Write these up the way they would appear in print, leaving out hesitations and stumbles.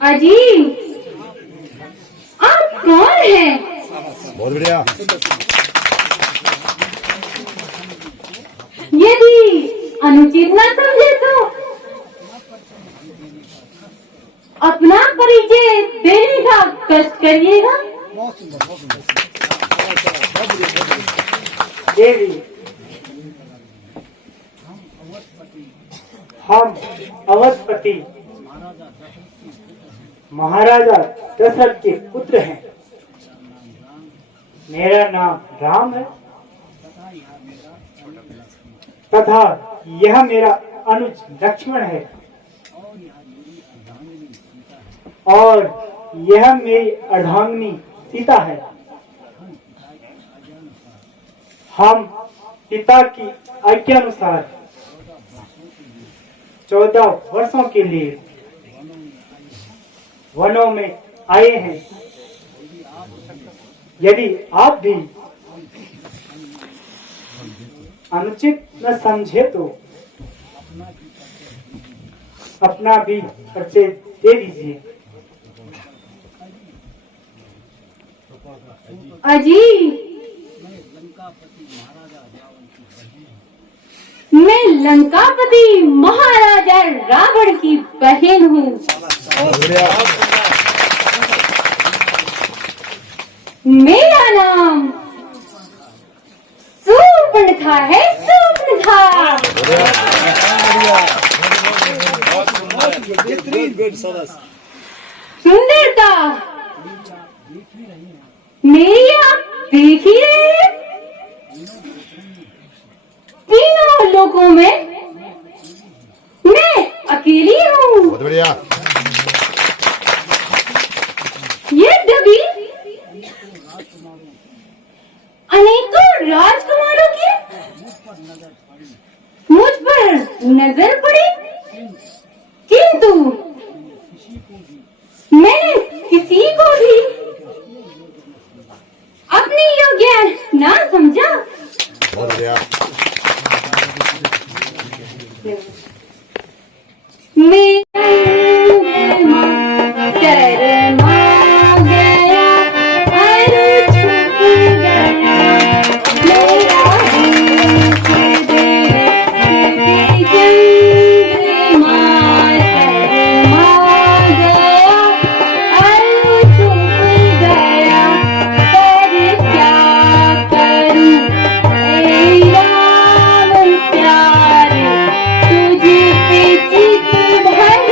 अजी, आप कौन हैं? बहुत बढ़िया। यदि अनुचित न समझे तो अपना परिचय देने का कष्ट करिएगा। देवी, हम अवधपति महाराजा दशरथ के पुत्र हैं। मेरा नाम राम है तथा यह मेरा अनुज लक्ष्मण है और यह मेरी अर्धांगिनी सीता है। हम पिता की आज्ञा अनुसार 14 वर्षों के लिए वनों में आए हैं। यदि आप भी अनुचित न समझे तो अपना भी परिचय दे दीजिए। अजी, मैं लंकापति महाराजा रावण की बहन हूँ। मेरा नाम सूर्पणखा है, सूर्पणखा। सुंदरता मेरी आप देख ही रहे हैं। तीनों लोगों में मैं अकेली हूँ। बहुत बढ़िया। यद्यपि अनेकों राजकुमारों की मुझ पर नजर पड़ी, किंतु मैंने किसी को भी अपनी योग्य ना समझा। बहुत बढ़िया। तुझे पे चित भर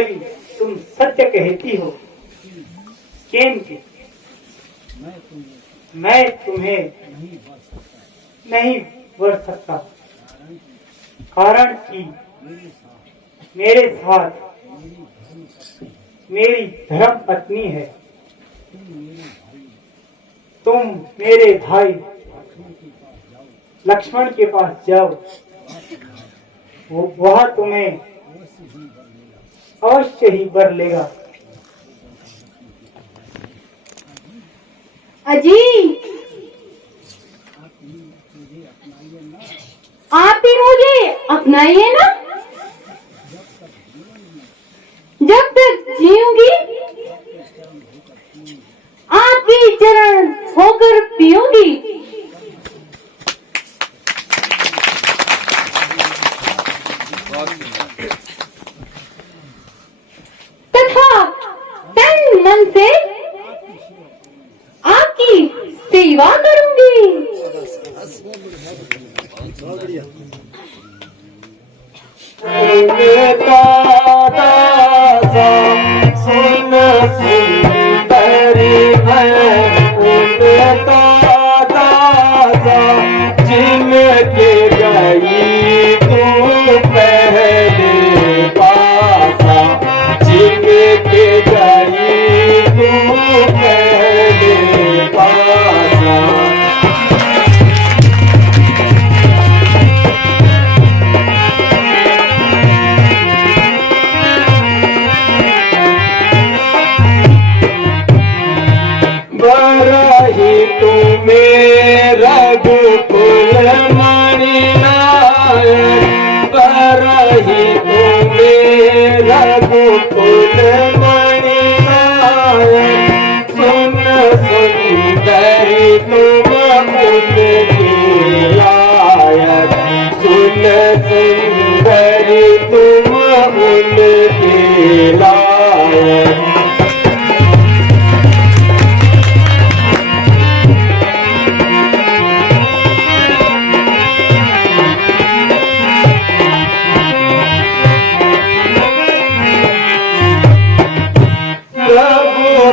देवी तुम सत्य कहती हो, किंतु मैं तुम्हें नहीं वर सकता, कारण कि मेरे साथ मेरी धर्म पत्नी है। तुम मेरे भाई लक्ष्मण के पास जाओ, वह तुम्हें अवश्य ही वर लेगा। अजी, आप ही मुझे अपनाइए ना। जब तक जीऊंगी आपके चरण होकर पीऊंगी। तथा तन मन से आपकी सेवा करूंगी। सुन सुंदरी जिनके गई तू पहले पासा, जिनके गई तू पहले पासा। बरही तुम्हें रघुकुल मणि नायक, बरही तुम्हें रघुकुल मणि नायक। सुन सुंदरी तुम उनकी लायक, सुन सुंदरी तुम उनकी लायक।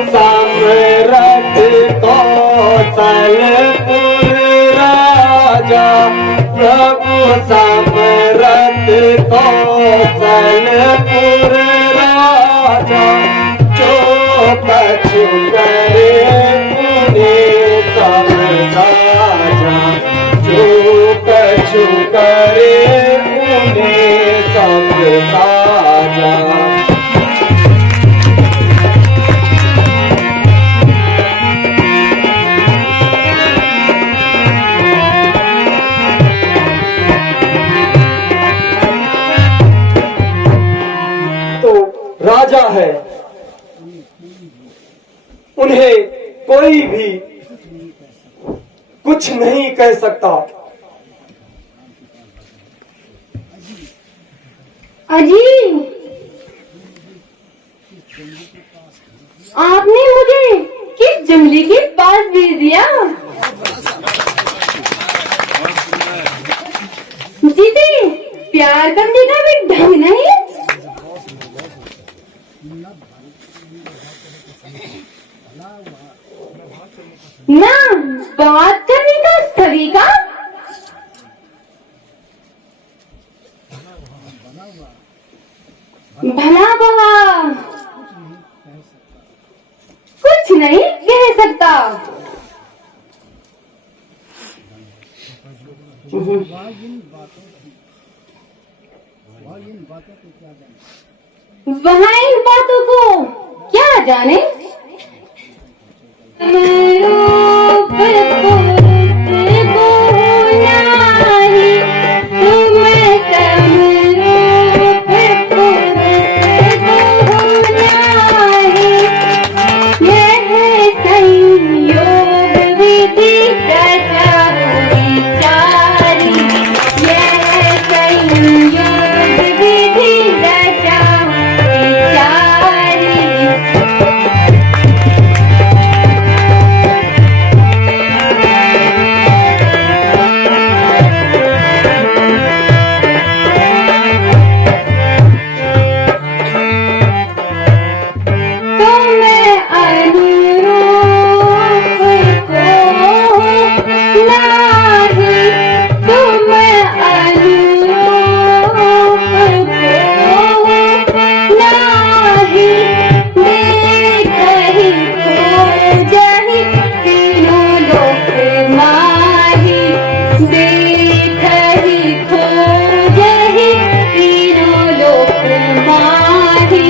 समरथ कौशलपुर राजा, प्रभु समरथ कौशलपुर राजा। जो कछु करे उन्हें सब साजा, जो कछु करे उन्हें सब साजा। राजा है, उन्हें कोई भी कुछ नहीं कह सकता। अजी, आपने मुझे किस जंगली के पास भेज दिया? जीते प्यार करने का भी ढंग नहीं, ना बात करने का सलीका। भला बहा कुछ नहीं कह सकता। वहाँ इन बातों को क्या जाने। देख ही खोजहि तीनों लोक माही।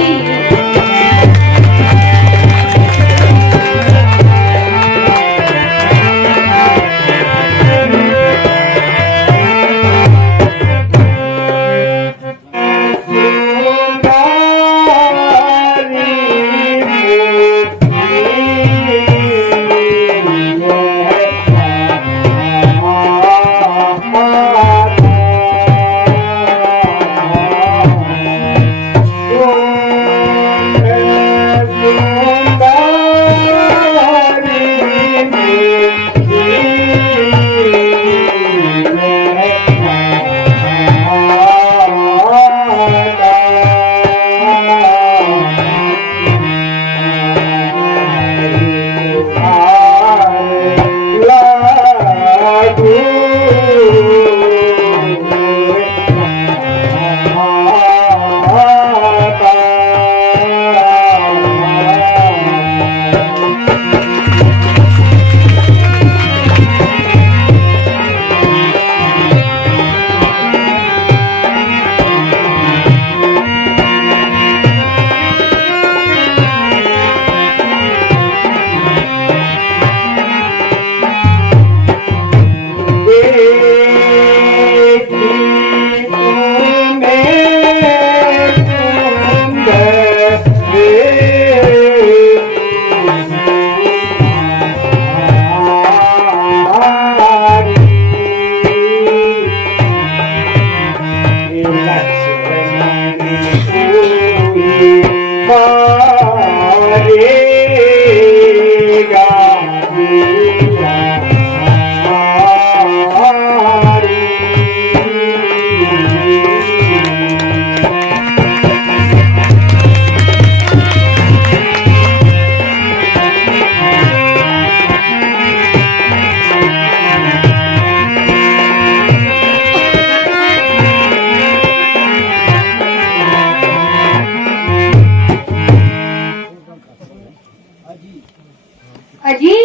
अजी,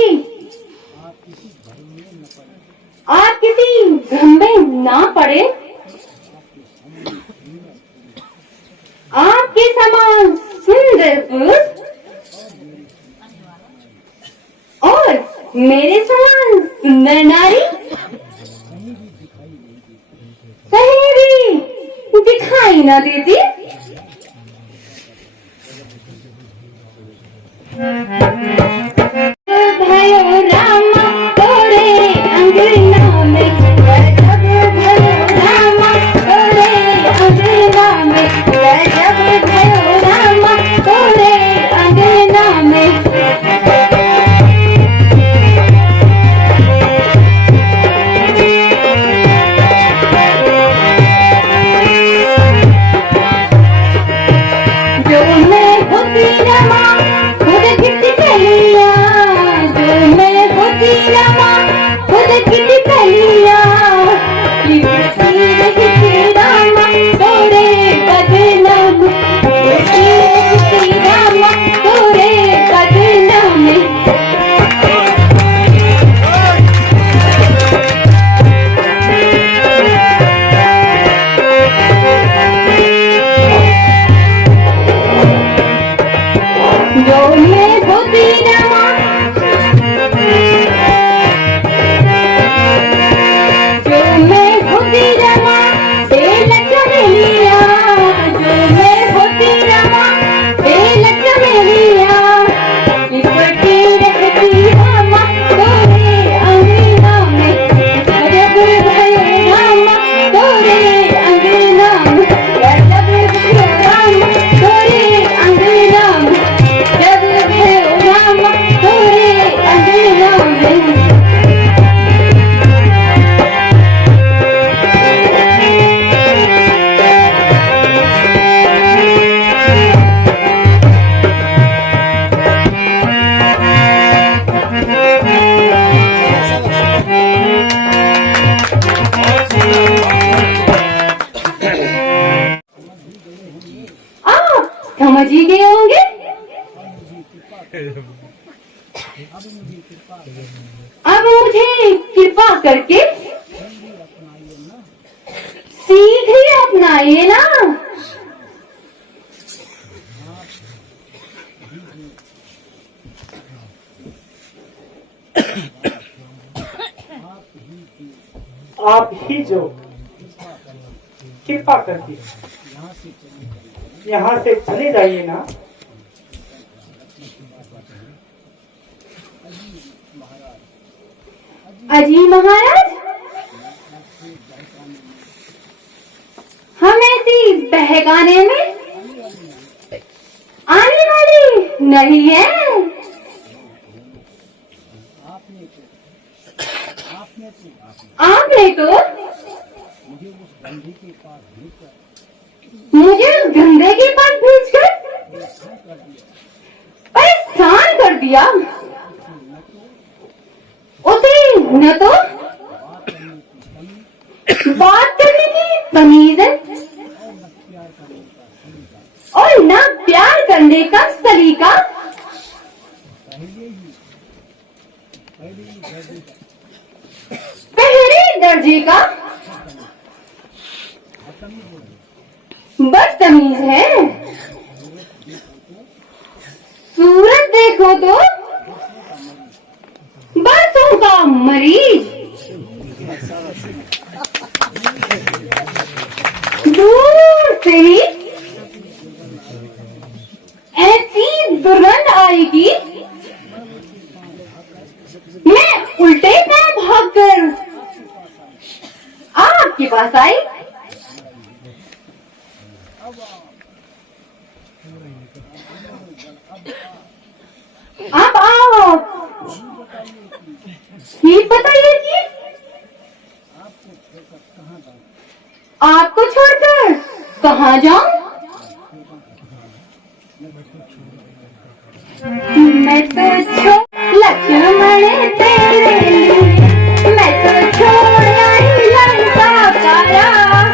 आप किसी भ्रम में ना पड़े। आपके समान सुंदर पुरुष और मेरे समान सुंदर नारी कहीं भी दिखाई ना देती। भयो रामा तोरे अंगना में, गजब भयो रामा तोरे अंगना में, गजब भयो रामा तोरे अंगना में। जो मैं होती रमा खुद कित चलिया, जो मैं होती रमा खुद कित चलिया, रामा तोरे बदनाम, रामा तोरे बदनाम। जो मैं होती रमा, जो मैं होती रमा बेल चमेलिया, जो मैं होती रमा बेल चमेलिया, लिपटी रहती रामा तोरे अंगना में, गजब भयो रामा तोरे अंगना में, गजब भयो रामा तोरे अंगना में, जब भयो रामा तोरे अंगना में। आप समझ ही गए होंगे। अब मुझे कृपा करके आप ही जो कृपा करके यहाँ से चले जाइए ना। अजी महाराज, हम ऐसी बहकाने में आने वाली नहीं है। आपने तो मुझे उस गंधे के पास भेजकर परेशान कर दिया। उसे न तो बात करने की तमीज है और न प्यार करने का सलीका। पहले दर्जे का बदतमीज है। सूरत देखो तो बरसों का मरीज। दूर से ही ऐसी दुर्गंध आएगी, मैं उल्टे पैर भागकर आपके पास आई। आप ये बताइए कि आपको छोड़कर कहाँ जाऊं? मैं तो लक्ष्मण तेरे लिए, मैं तो छोड़ आई लंका का राज।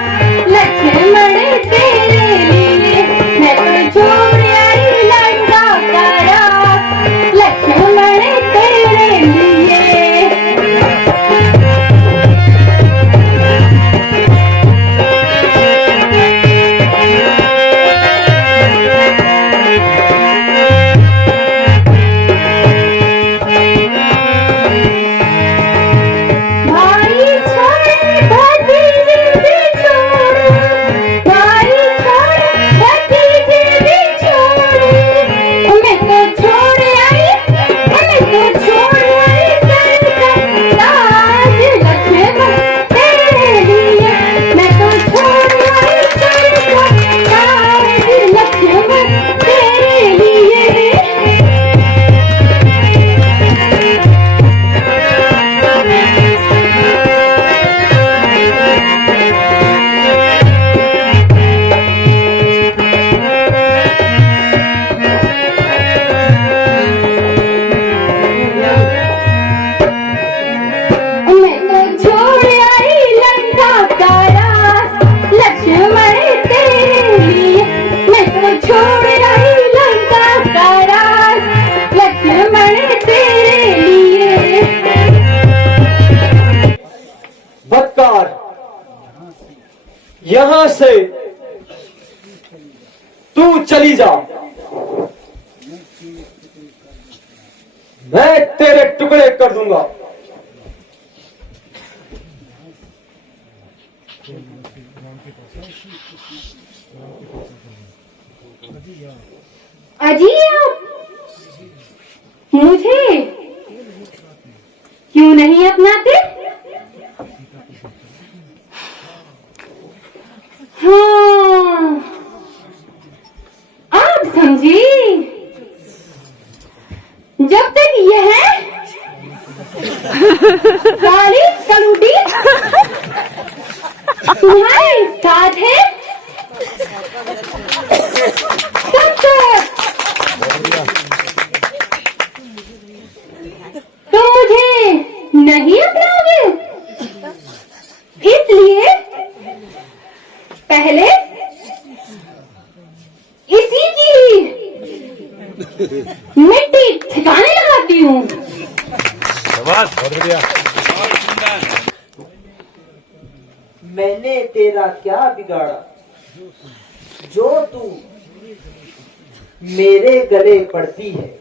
लक्ष्मण तेरे लिए, मैं तो छोड़ आई लंका का राज। लक्ष्मण तेरे लिए। यहां से तू चली जा, मैं तेरे टुकड़े कर दूंगा। अजी, आप मुझे क्यों नहीं अपनाते? हाँ, आप समझी, जब तक यह काली कलूटी तुम्हारे साथ है, तब तक तुम मुझे नहीं अपनाओगे। इसलिए पहले इसी की मिट्टी ठिकाने लगाती हूँ। बहुत बढ़िया। मैंने तेरा क्या बिगाड़ा जो तू मेरे गले पड़ती है।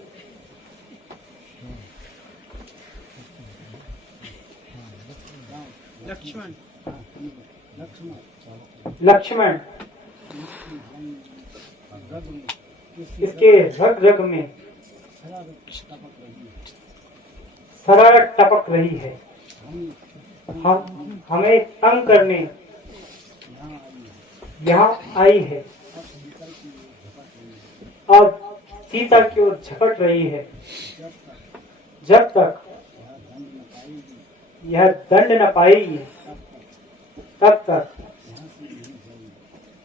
लक्ष्मण इसके रग रग में शरारत टपक रही है। हम हमें तंग करने यहाँ आई है। अब सीता की ओर झपट रही है। जब तक यह दंड न पाएगी तब तक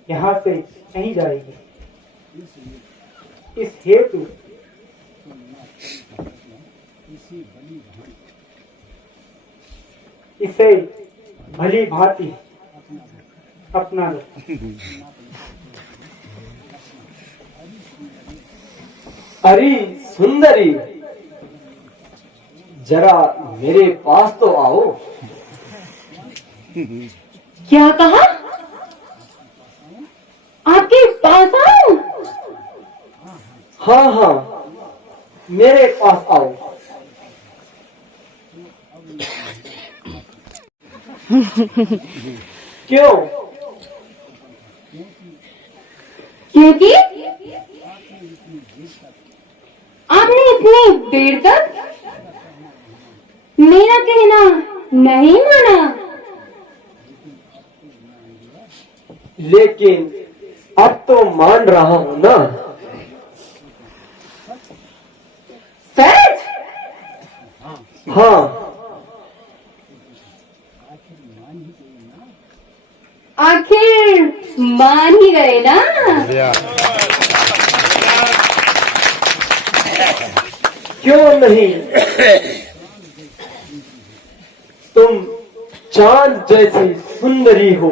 यहाँ से नहीं जाएगी। इस हेतु इसे भली भांति अपना लो। अरे सुंदरी, जरा मेरे पास तो आओ। क्या कहा? आपके पास आऊं? हाँ हाँ, मेरे पास आओ। क्यों? क्योंकि आपने इतनी देर तक मेरा कहना नहीं माना। लेकिन अब तो मान रहा हूं ना। सच? हाँ। आखिर मान ही गए ना? क्यों नहीं? तुम चांद जैसी सुंदरी हो।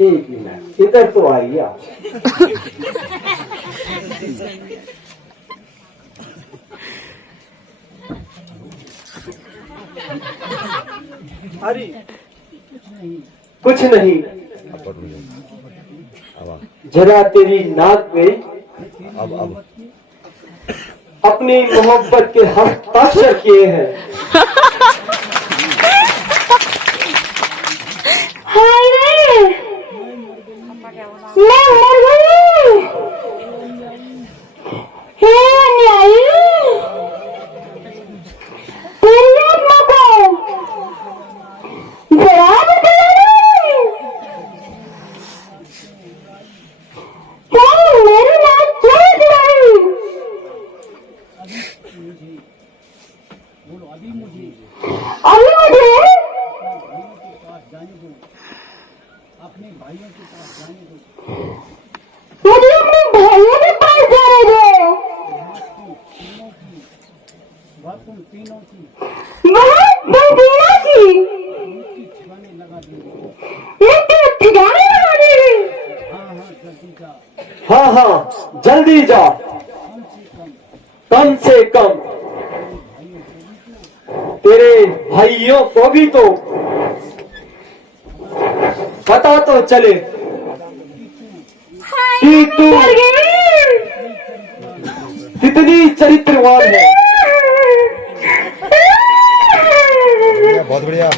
एक मिनट, इधर तो आइए आप। अरे कुछ नहीं, जरा तेरी नाक में अब अपनी मोहब्बत के हस्ताक्षर किए हैं। हाय रे, मैं मर गई। हे न्यायी, तेरी आत्मा को जरा बता क्या मेरी लाश क्यों गिराई? अभी मुझे मुझे अपने भाइयों के पास जाने दो। वह तुम तीनों की मिट्टी ठिकाने लगा देगी। हाँ हाँ, जल्दी जा। कम से कम तेरे भाइयों को भी तो पता तो चले कि तू कितनी चरित्रवान है। बहुत बढ़िया।